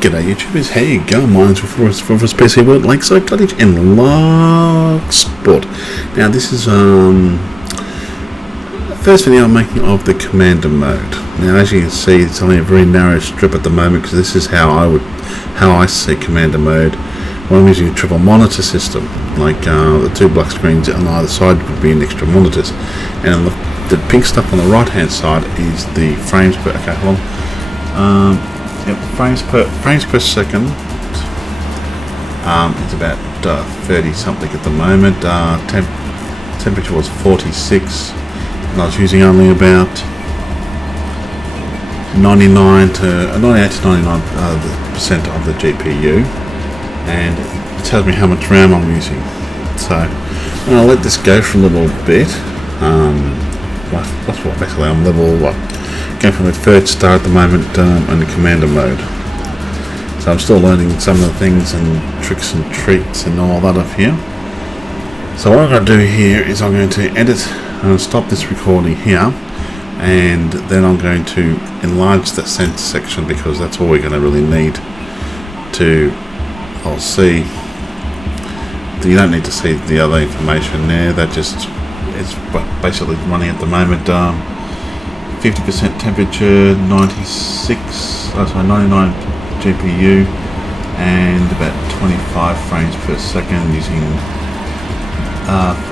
G'day YouTubers, how you going? My name's Wilfred from PC World, Lakeside Cottage in Larksport. Now this is first video I'm making of the commander mode. Now as you can see, it's only a very narrow strip at the moment because this is how I see commander mode when I'm using a triple monitor system. Like the two black screens on either side would be an extra monitors, and the pink stuff on the right hand side is the frames per. Okay, hold on. Yep, frames per second. It's about 30 something at the moment. Temperature was 46, and I was using only about 98 to 99% of the GPU, and it tells me how much RAM I'm using. So I'll let this go for a little bit. That's what basically I'm level going from a third star at the moment in the commander mode. So I'm still learning some of the things and tricks and treats and all that up here. So what I'm going to do here is I'm going to edit and stop this recording here, and then I'm going to enlarge that center section because that's all we're going to really need to. I'll see. You don't need to see the other information there. That just it's basically running at the moment. 50% temperature, 99 GPU, and about 25 frames per second using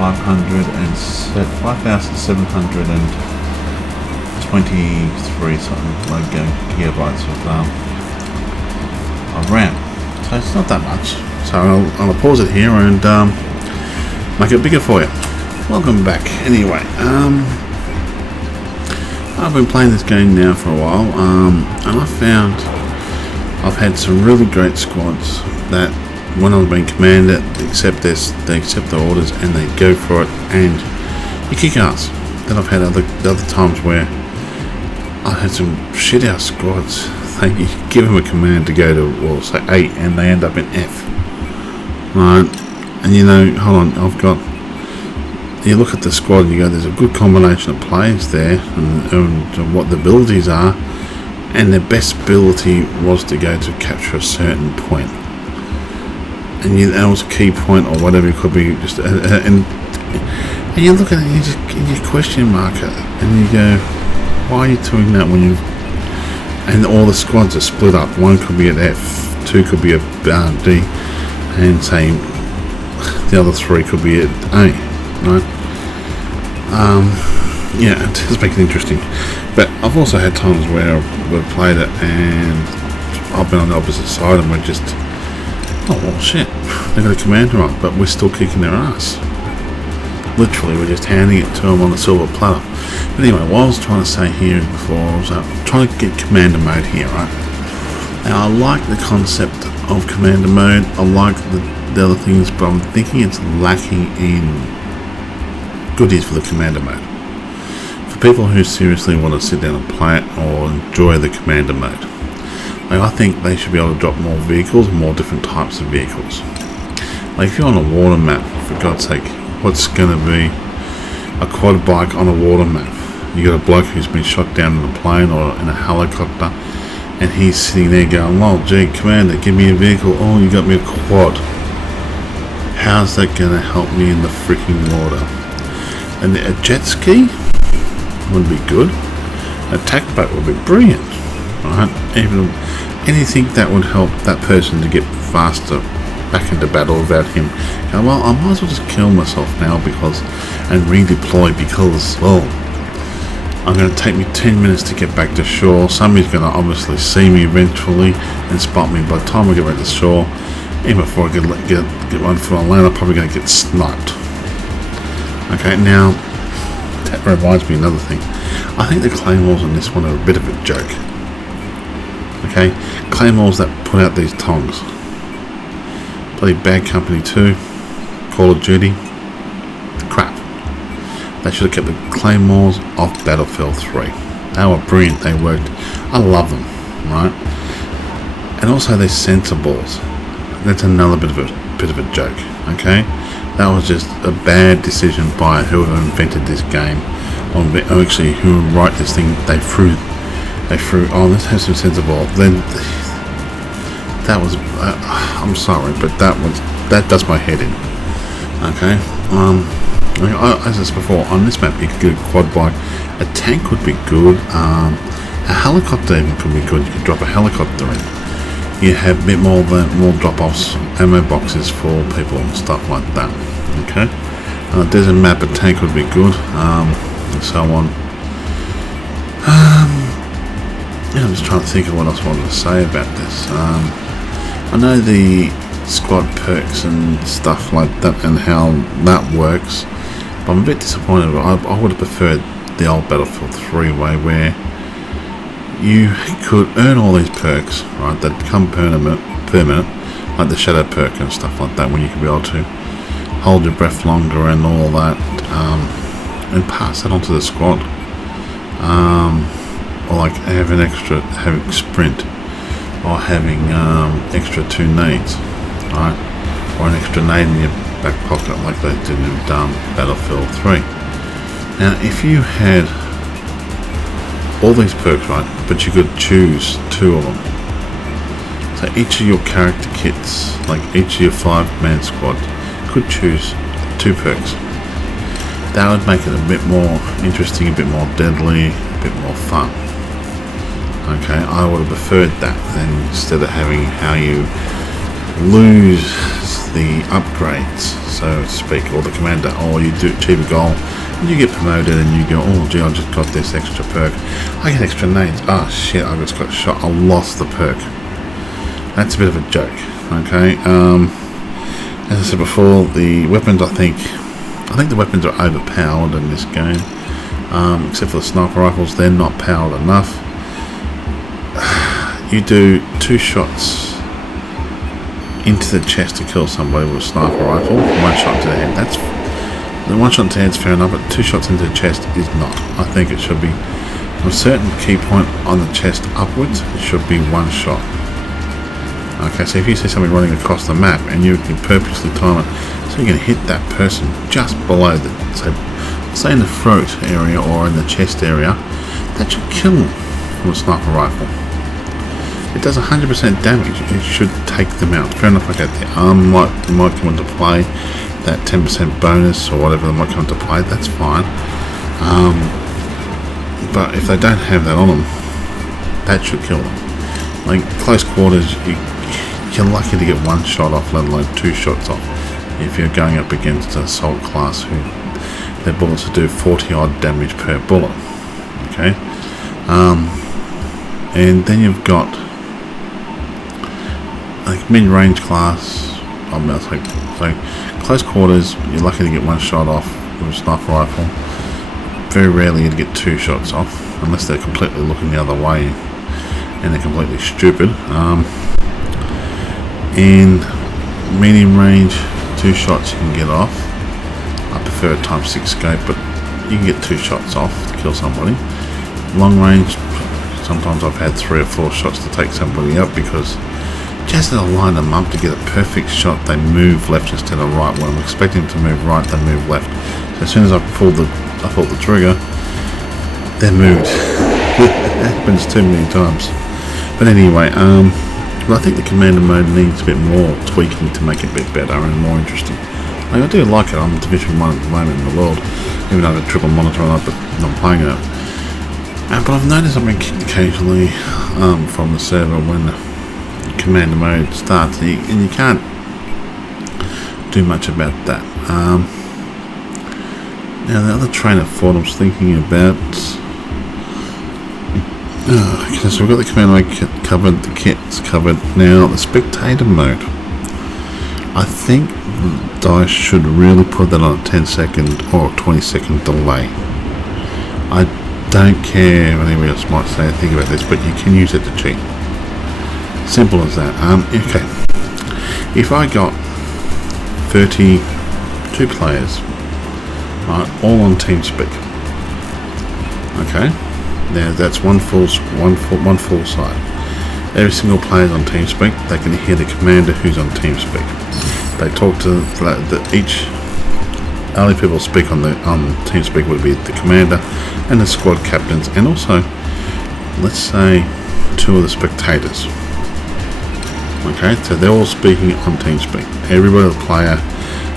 5,723 something like gigabytes of RAM. So it's not that much. So I'll pause it here and make it bigger for you. Welcome back. Anyway, I've been playing this game now for a while, and I found I've had some really great squads that when I've been commanded, they accept the orders and they go for it, and you kick ass. Then I've had other times where I had some shit house squads. They give them a command to go to, well, say A, and they end up in F. Right, and you know, hold on, you look at the squad and you go, there's a good combination of players there and what the abilities are, and their best ability was to go to capture a certain point, and that was a key point or whatever it could be, just and you look at it and you question mark it and you go, why are you doing that when you, and all the squads are split up. One could be at F, two could be at D, and say the other three could be at A, right? Yeah, it does make it interesting. But I've also had times where we've played it and I've been on the opposite side and we're just, oh well, shit, they've got a commander on, but we're still kicking their ass. Literally, we're just handing it to them on a silver platter. But anyway, what I was trying to say here before, I was trying to get commander mode here, right? Now, I like the concept of commander mode, I like the other things, but I'm thinking it's lacking in goodies for the commander mode. For people who seriously want to sit down and play it or enjoy the commander mode, I think they should be able to drop more vehicles, more different types of vehicles. Like if you're on a water map, for God's sake, what's going to be a quad bike on a water map? You got a bloke who's been shot down in a plane or in a helicopter, and he's sitting there going, well, gee, commander, give me a vehicle. Oh, you got me a quad. How's that going to help me in the freaking water? And a jet ski would be good. A tack boat would be brilliant, right? Even anything that would help that person to get faster back into battle without him going, well, I might as well just kill myself now and redeploy because, well, I'm going to take me 10 minutes to get back to shore. Somebody's going to obviously see me eventually and spot me. By the time I get back to shore, even before I get one foot on land, I'm probably going to get sniped. Okay, now that reminds me of another thing. I think the claymores on this one are a bit of a joke. Okay, claymores that put out these tongs. Bloody Bad Company 2, Call of Duty, crap. They should have kept the claymores off Battlefield 3. They were brilliant, they worked. I love them, right? And also these sensor balls. That's another bit of a joke, okay? That was just a bad decision by whoever invented this game, or actually who wrote this thing. They threw, oh, let's have some sensor balls. Then that was I'm sorry, but that does my head in. Okay, as I said before, on this map you could get a quad bike, a tank would be good, a helicopter even could be good. You could drop a helicopter in. You have a bit more drop-offs, ammo boxes for people and stuff like that. Okay, desert map, a tank would be good, and so on. Yeah, I'm just trying to think of what else I wanted to say about this. I know the squad perks and stuff like that and how that works, but I'm a bit disappointed. I would have preferred the old Battlefield 3 way, where you could earn all these perks, right, that become permanent, like the shadow perk and stuff like that, when you could be able to hold your breath longer and all that, and pass that onto the squad, or like having sprint, or having extra 2 nades, right, or an extra nade in your back pocket like they did in Battlefield 3. Now if you had all these perks, right, but you could choose 2 of them, so each of your character kits, like each of your 5-man squad, could choose 2 perks. That would make it a bit more interesting, a bit more deadly, a bit more fun. Okay, I would have preferred that than instead of having how you lose the upgrades, so to speak, or the commander, or you do achieve a goal and you get promoted and you go, oh gee, I just got this extra perk, I get extra nades, oh shit, I just got shot, I lost the perk. That's a bit of a joke. Okay, as I said before, the weapons, I think the weapons are overpowered in this game, except for the sniper rifles. They're not powered enough. You do 2 shots into the chest to kill somebody with a sniper rifle, 1 shot to the head. That's the 1 shot to the head's fair enough, but 2 shots into the chest is not. I think it should be from a certain key point on the chest upwards. It should be 1 shot. Okay, so if you see somebody running across the map and you can purposely time it so you can hit that person just below the, say in the throat area or in the chest area, that should kill them from a sniper rifle. It does 100% damage. It should take them out. Fair enough, I get the arm might come into play, that 10% bonus or whatever that might come into play, that's fine. But if they don't have that on them, that should kill them. Like close quarters, you're lucky to get 1 shot off, let alone 2 shots off, if you're going up against an assault class who their bullets do 40 odd damage per bullet. Okay, and then you've got like mid-range class. So close quarters, you're lucky to get 1 shot off with a sniper rifle. Very rarely you'd get 2 shots off, unless they're completely looking the other way and they're completely stupid. In medium range, 2 shots you can get off. I prefer a ×6 scope, but you can get 2 shots off to kill somebody. Long range, sometimes I've had 3 or 4 shots to take somebody out, because just as I line them up to get a perfect shot, they move left instead of right. When I'm expecting them to move right, they move left. So as soon as I pull the trigger, they're moved. It happens too many times. But anyway, I think the commander mode needs a bit more tweaking to make it a bit better and more interesting. Like, I do like it. I'm Division 1 at the moment in the world, even though I have a triple monitor on it, but I'm playing it. But I've noticed I've been kicked occasionally from the server when the commander mode starts, and you can't do much about that. Now the other train of thought I was thinking about, okay, so we've got the commander mode covered, the kit's covered. Now the spectator mode, I think DICE should really put that on a 10-second or 20-second delay. I don't care what anybody else might say or think about this, but you can use it to cheat. Simple as that. Okay, if I got 32 players, right, all on Teamspeak, okay, now that's one full side. Every single player is on Teamspeak. They can hear the commander who's on Teamspeak. They talk to each only people speak on Teamspeak would be the commander and the squad captains, and also let's say 2 of the spectators. Okay, so they're all speaking on TeamSpeak. Everybody, the player,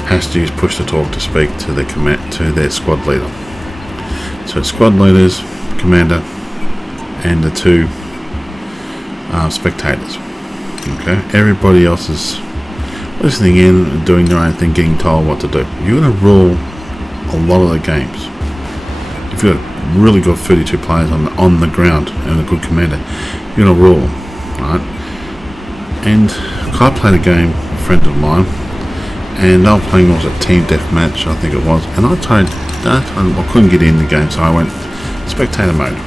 has to use push to talk to speak to their their squad leader. So squad leaders, commander, and the two spectators. Okay, everybody else is listening in and doing their own thing, getting told what to do. You're going to rule a lot of the games. If you've got really good 32 players on the ground and a good commander, you're going to rule them, right? And I played a game with a friend of mine, and they were playing also team deathmatch, I think it was, and I couldn't get in the game, so I went spectator mode.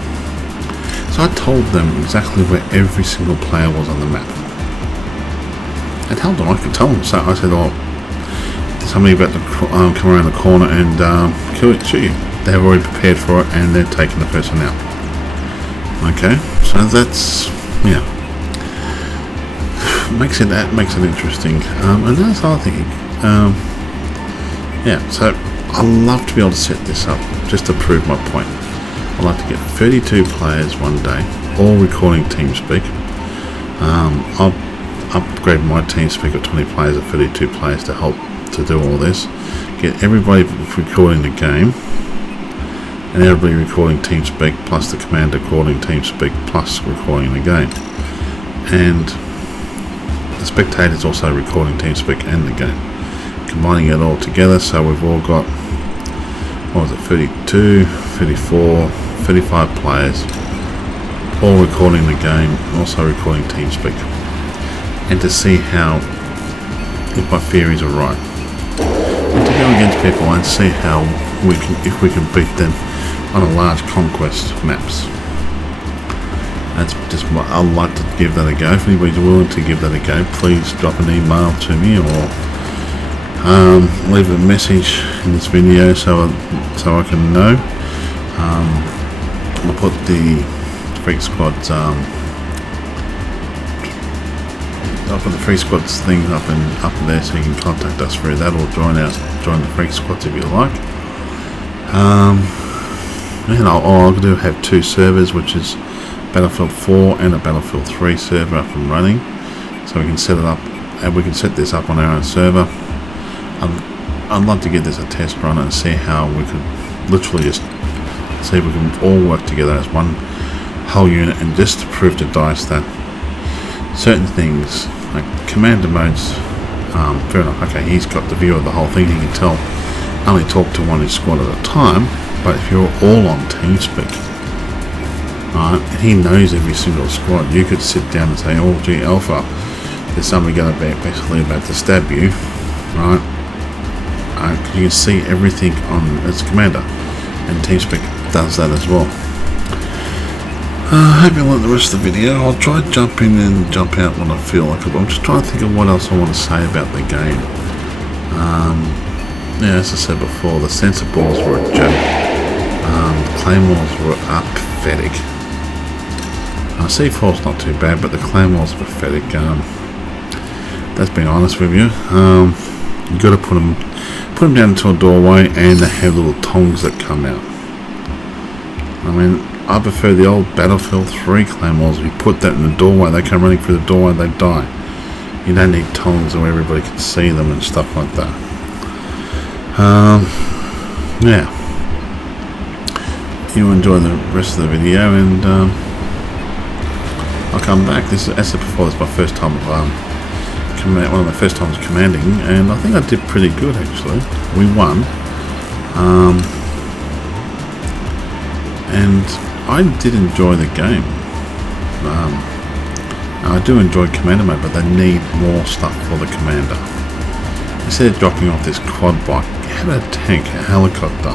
So I told them exactly where every single player was on the map. I told them, I could tell them. So I said, "Oh, somebody about to come around the corner and shoot you." They've already prepared for it, and they're taking the person out. Okay, so that's makes it interesting. And that's the other thing. So I love to be able to set this up just to prove my point. I like to get 32 players one day, all recording TeamSpeak. I'll upgrade my TeamSpeak of 20 players to 32 players to help to do all this. Get everybody recording the game, and everybody recording TeamSpeak, plus the commander recording TeamSpeak, plus recording the game. And the spectators also recording TeamSpeak and the game. Combining it all together, so we've all got, 32, 34, 35 players, all recording the game, also recording TeamSpeak. And to see if my theories are right. And to go against people and see how if we can beat them on a large conquest maps. That's just what I'd like to give that a go. If anybody's willing to give that a go, please drop an email to me or leave a message in this video so I can know. I'll put the Freek Squad's I'll put the Freek Squad's thing up there so you can contact us through that, or join the Freek Squads if you like. And I'll do have two servers, which is Battlefield 4 and a Battlefield 3 server up and running, so we can set it up, and we can set this up on our own server. I'd love to give this a test run and see how we could literally just see if we can all work together as one whole unit, and just to prove to DICE that certain things like commander modes, fair enough, okay, he's got the view of the whole thing, he can tell, only talk to one squad at a time. But if you're all on TeamSpeak, right, and he knows every single squad, you could sit down and say, "Oh gee, Alpha, there's somebody going to be basically about to stab you," right? You can see everything on its commander, and TeamSpeak does that as well. I hope you like the rest of the video. I'll try to jump in and jump out when I feel like it. I'm just trying to think of what else I want to say about the game. As I said before, the sensor balls were a joke. The claymores were pathetic. C4's not too bad, but the claymores were pathetic. Let's be honest with you. You got to put them down into a doorway, and they have little tongs that come out. I mean, I prefer the old Battlefield 3 claymores. If you put that in the doorway, they come running through the doorway, they die. You don't need tongs where everybody can see them and stuff like that. You enjoy the rest of the video, and I'll come back. This is, as I said before, this is my first time one of my first times commanding, and I think I did pretty good actually. We won, and I did enjoy the game. I do enjoy commander mode, but they need more stuff for the commander. Instead of dropping off this quad bike, how about a tank, a helicopter,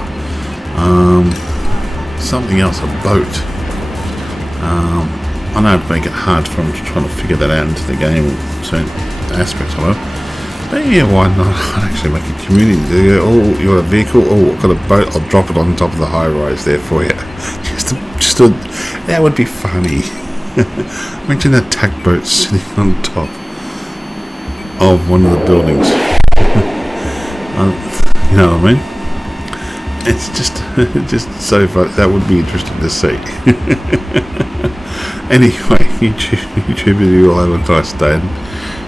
something else, a boat. I know it'd make it hard for them to try to figure that out into the game, certain aspects of it. But yeah, why not? I'd actually make a community. Oh, you got a vehicle? Oh, I've got a boat. I'll drop it on top of the high rise there for you. That would be funny. Imagine a attack boat sitting on top of one of the buildings. You know what I mean? It's just so fun. That would be interesting to see. Anyway, YouTube, you all have a nice day.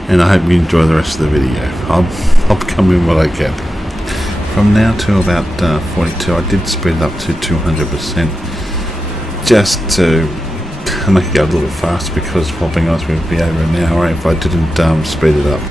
and I hope you enjoy the rest of the video. I'll come in what I can. From now to about 42, I did speed it up to 200% just to make it go a little bit faster, because, well, being honest, we'd be over an hour if I didn't speed it up.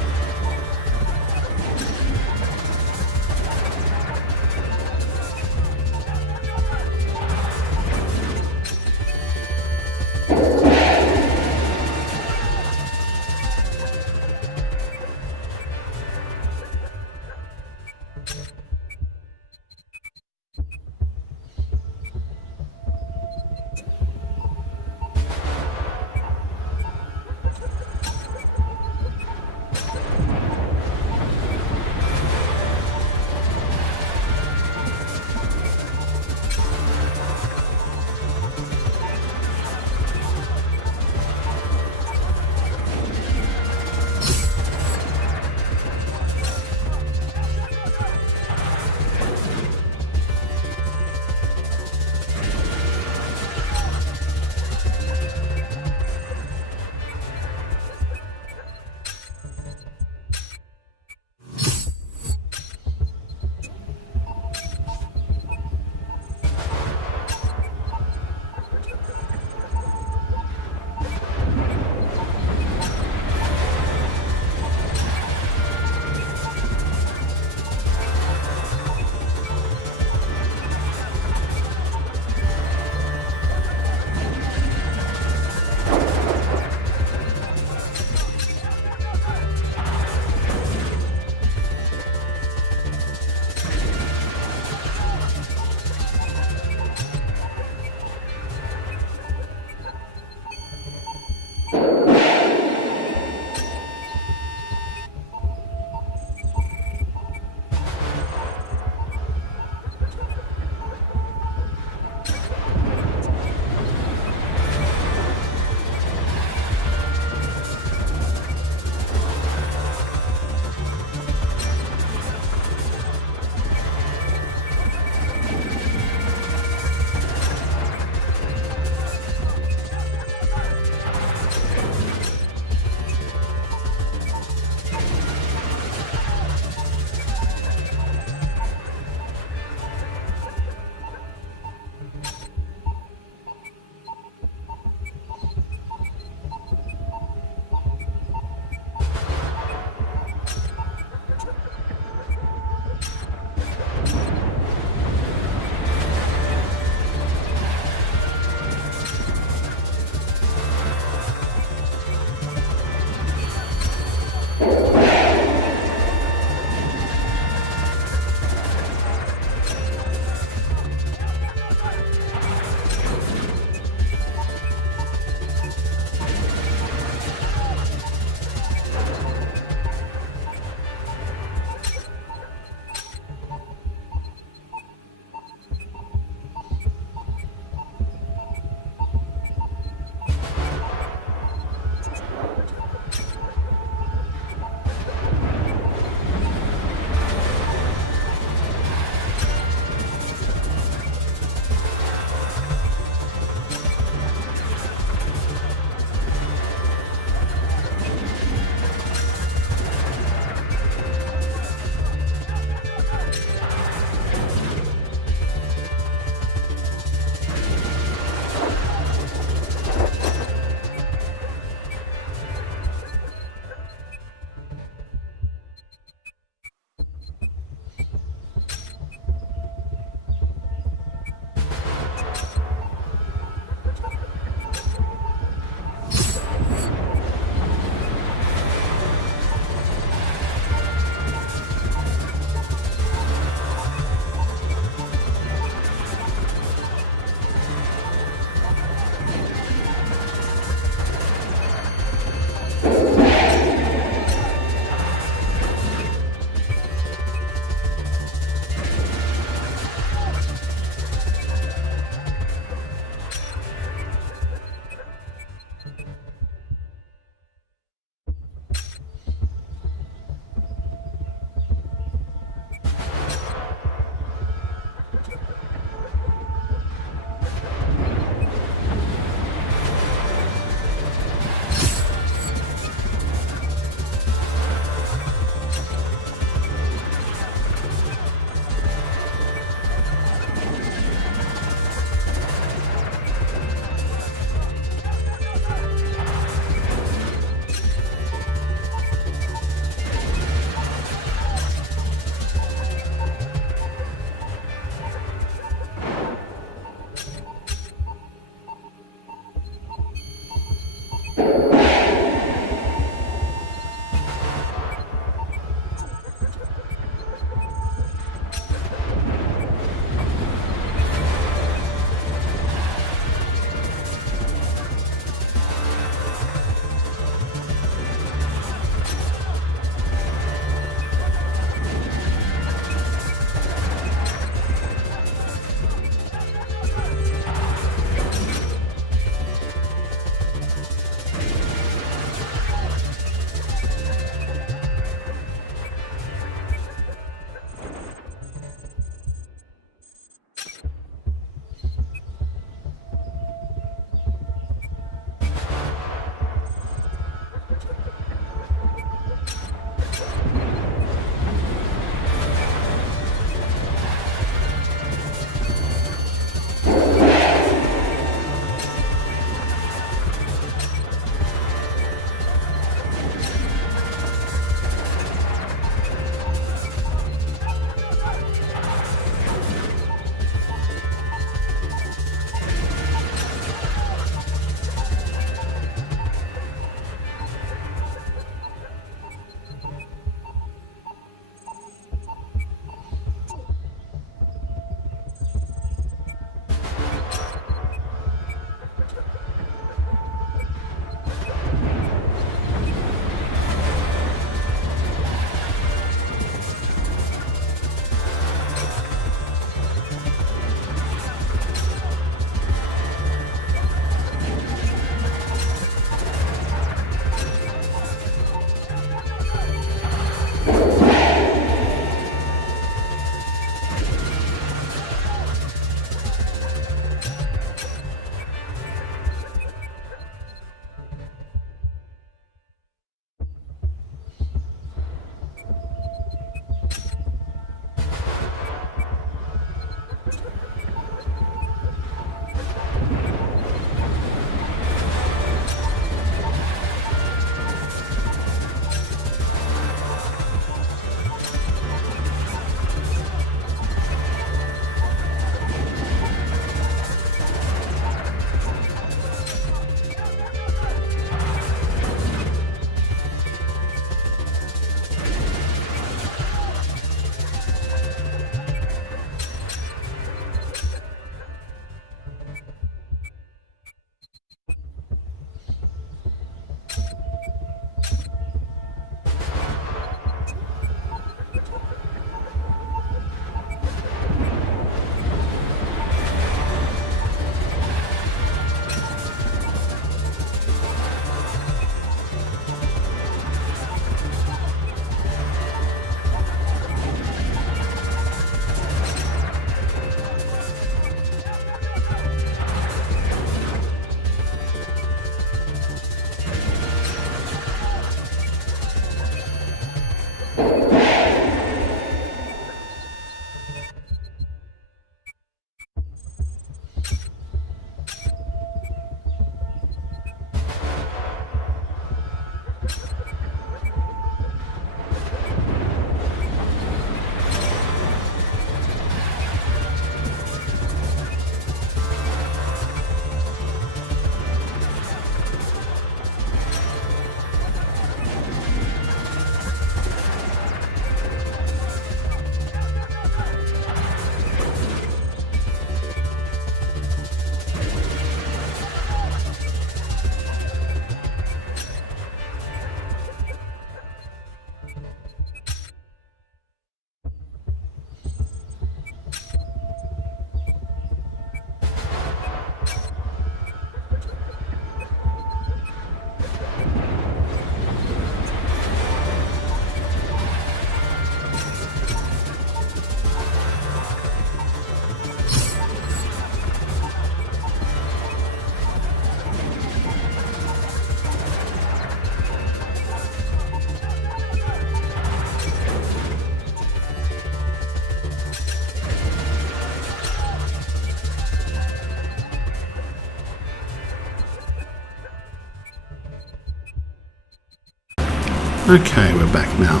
Okay, we're back now.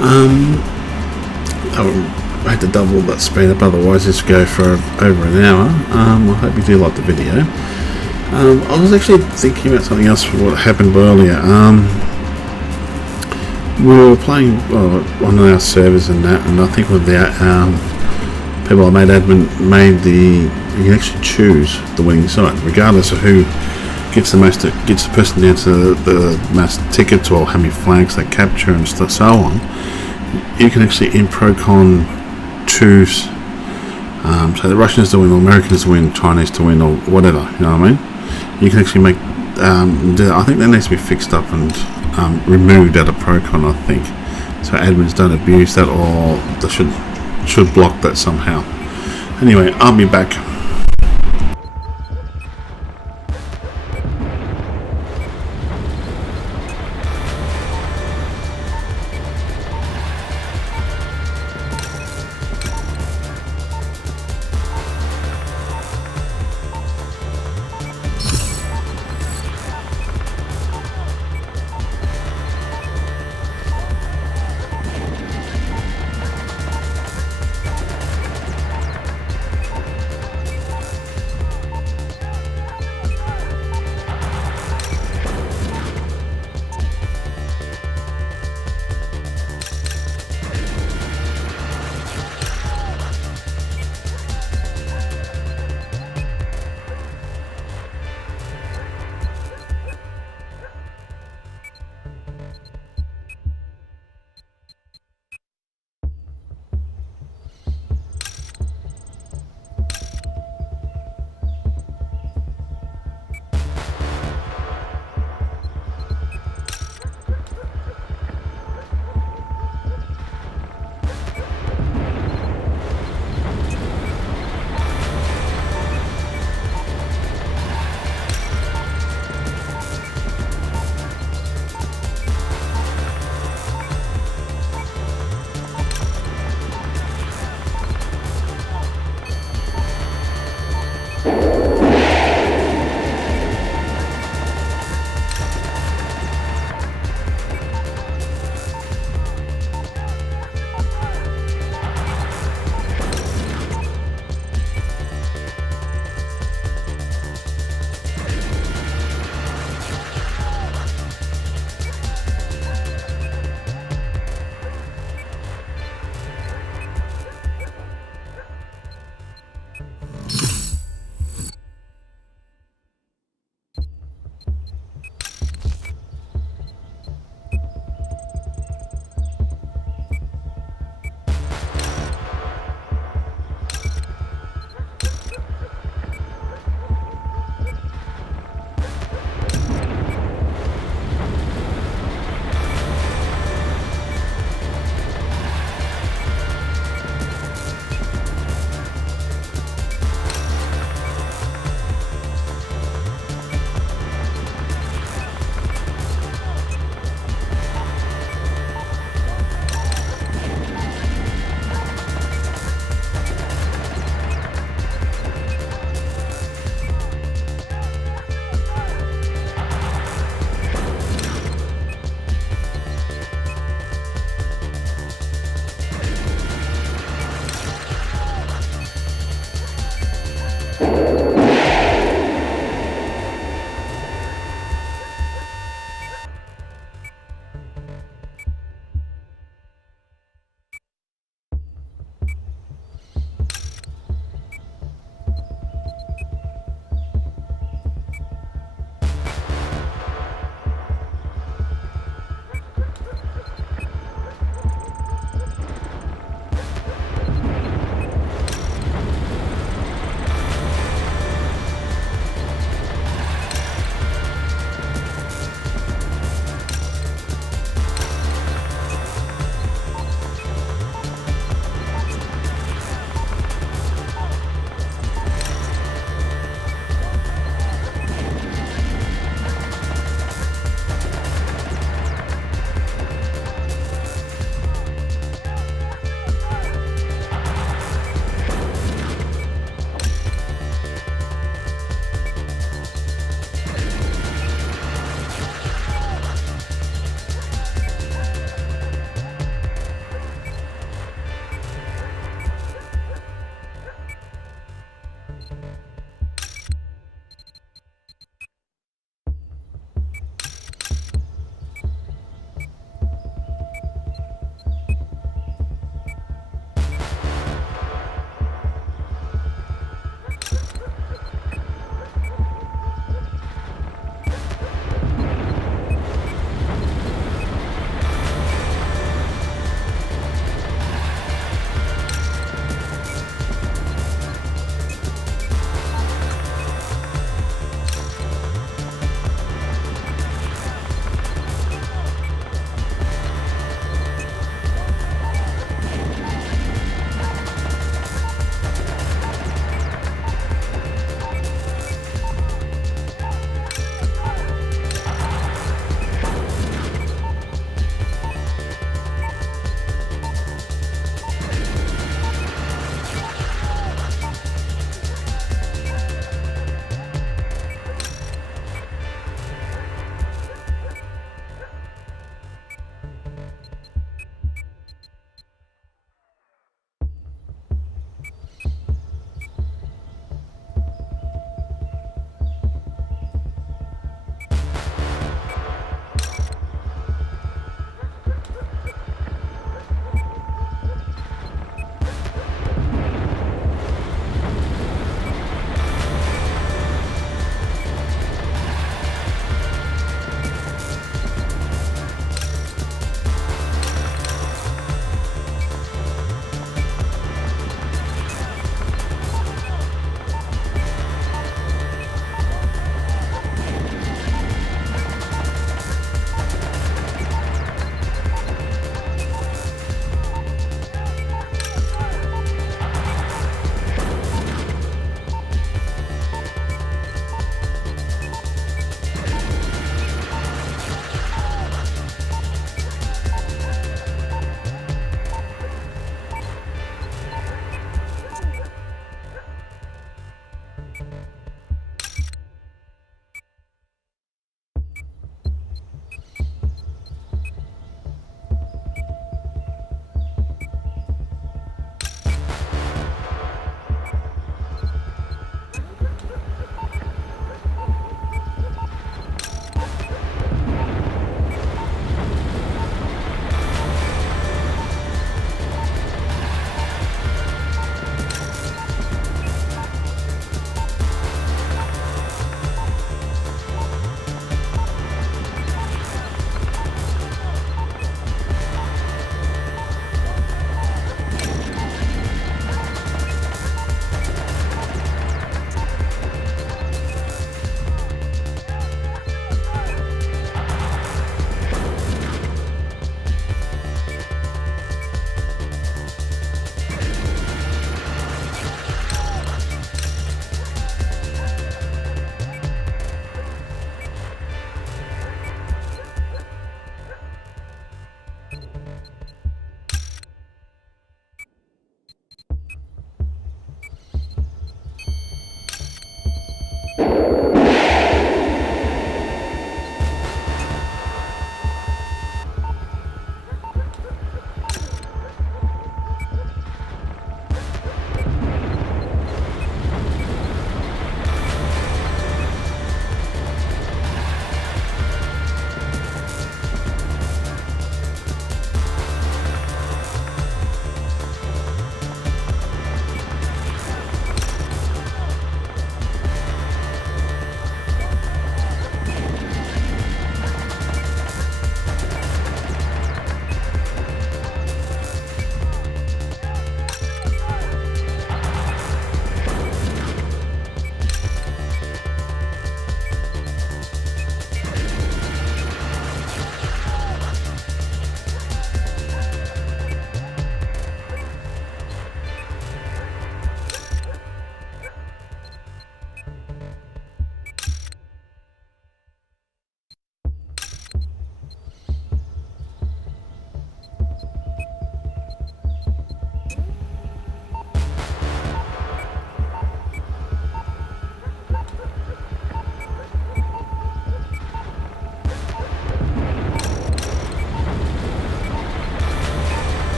I had to double that speed up, otherwise this would go for over an hour. I hope you do like the video. I was actually thinking about something else for what happened earlier. We were playing on our servers and that, and I think with the people I made admin made you can actually choose the winning side, regardless of who gets the person down to the most tickets or how many flags they capture and so on. You can actually in Procon choose so the Russians to win, or Americans to win, Chinese to win, or whatever, you know what I mean? You can actually make I think that needs to be fixed up and removed out of Procon, I think, so admins don't abuse that, or they should block that somehow. Anyway, I'll be back.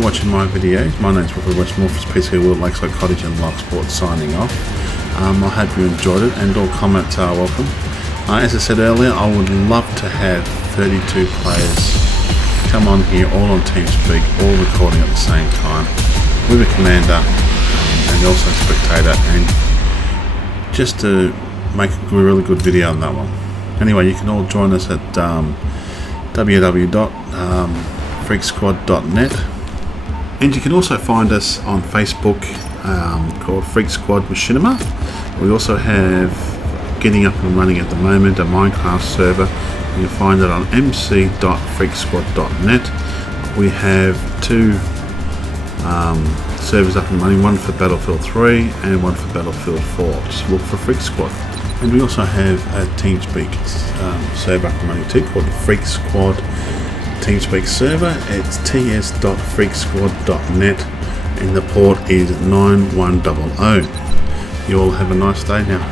for watching my videos. My name is Wilfred Westmorph's PC World Lakeside Cottage and Locksport signing off. I hope you enjoyed it, and all comments are welcome. As I said earlier, I would love to have 32 players come on here, all on Teamspeak, all recording at the same time, with a commander and also a spectator, and just to make a really good video on that one. Anyway, you can all join us at www.freaksquad.net, and you can also find us on Facebook called Freak Squad Machinima. We also have, getting up and running at the moment, a Minecraft server. You can find it on mc.freaksquad.net. We have two servers up and running, one for Battlefield 3 and one for Battlefield 4. Just look for Freak Squad. And we also have a Teamspeak server up and running too, called the Freak Squad Teamspeak server. It's ts.freaksquad.net and the port is 9100. You all have a nice day now.